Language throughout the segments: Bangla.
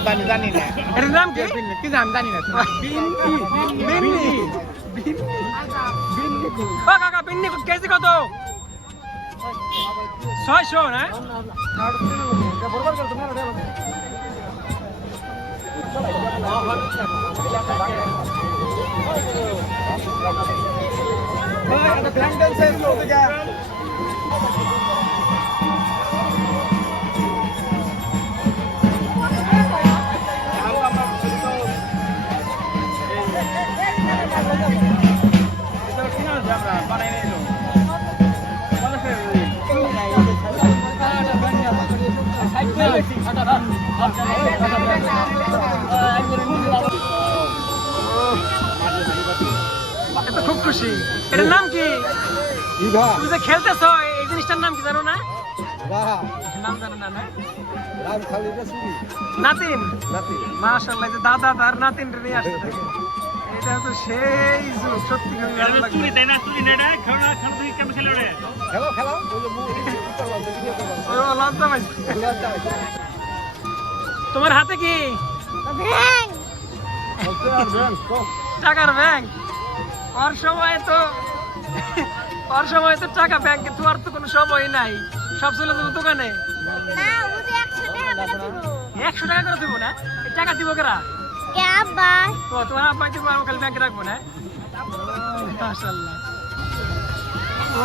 জানি জানি না এটার নাম কি কি জানি জানি না বিন্নি ও কাকা বিন্নি কেজি কত ছয়শো না এ খুব খুশি। এটার নাম কি? তুমি যে খেলতেছ এই জিনিসটার নাম কি জানো না? নাম জানো না না? নাতিন? নাতি মাশাআল্লাহ দাদা তার নাতিন নিয়ে আসছে। দেখেন। এটা তো সেই যুগ সত্যি ভালো খেলো খেলো ও। তোমার হাতে কি? টাকার ব্যাংক ওর সময় তো ওর সময় তো টাকা ব্যাংকে তোমার তো কোনো সময় নাই। সব চলে যাব দোকানে। একশো টাকা করে দেবো। না? টাকা দিব কেরা? তো তোমার আব্বা দিব আমি খালি ব্যাংকে রাখব না মাশাআল্লাহ ও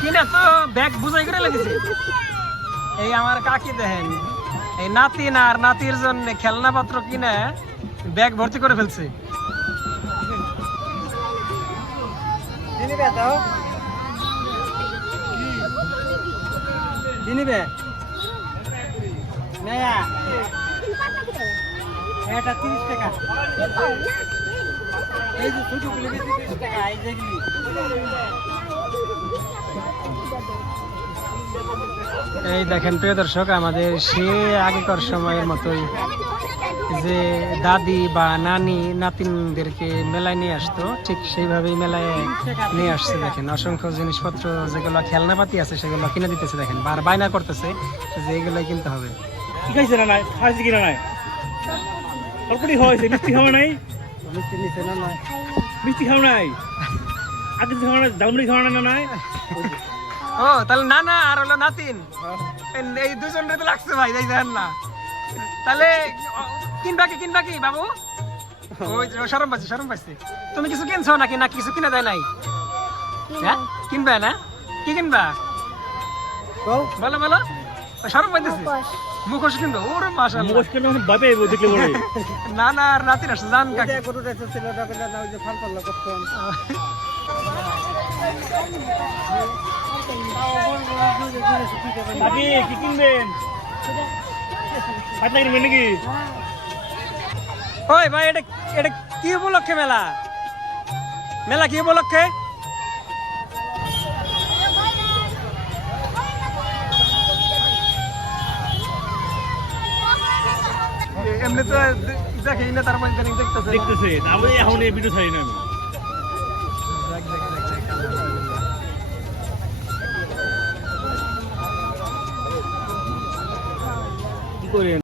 কিনা তো ব্যাগ বুঝাই করে লেগেছে এই আমার কাকি দেখেন এই নাতিন আর নাতির জন্য খেলনা পত্র কিনে ব্যাগ ভর্তি করে ফেলছে? এটা 30 টাকা। এই যে ছোটগুলো বেশি 30 টাকা, এই যেগুলি। এই দেখেন প্রিয় দর্শক আমাদের সে আগেকার সময়ের মতোই যে দাদি বা নানি নাতিনদেরকে মেলায় নিয়ে আসতো ঠিক সেইভাবেই মেলায় নিয়ে আসছে দেখেন অসংখ্য জিনিসপত্র যেগুলো খেলনাপাতি আছে সেগুলো কিনে দিতেছে দেখেন বার বায়না করতেছে যে এগুলোই কিনতে হবে কি খাইছে না নাই কিনা নাই অল্পটি হয়েছে মিষ্টি খাওয়া নাই? মিষ্টি নিচে না, না। মিষ্টি খাওয়া নাই? আগে খাওয়া নাই? জালমুড়ি খাওয়া নাই না নাই? ও তাহলে নানা আর হলো নাতিন। এই- এই দুজন তো লাগছে ভাই এই দেখেন না। তাহলে কিনবা কি কিনবা কি বাবু? ওই সরম পাচ্ছে সরম পাচ্ছে তুমি কিছু কিনছো নাকি? না কিছু কিনা দেয় নাই? হ্যাঁ? কিনবা না? কি কিনবা। বলো। বলো সরম পাইতেছে। মুখোশ কিনবো ওরে মাশাআল্লাহ। মুখোশ কেন ভয় পেয়ে দেখলে বলে না না আর আসছে জান কাকি। যে গরুটা তো ছিল, না, ওই যে ফাল পাল্লা করতাম। কি কিনবেন? পাতলা কিনবেন নাকি? ওই ভাই এটা এটা কি উপলক্ষে মেলা? মেলা কি উপলক্ষে? এমনি তো তার মধ্যে দেখতেছে। আমি এখন এই ভিডিও ছাড়ি না আমি।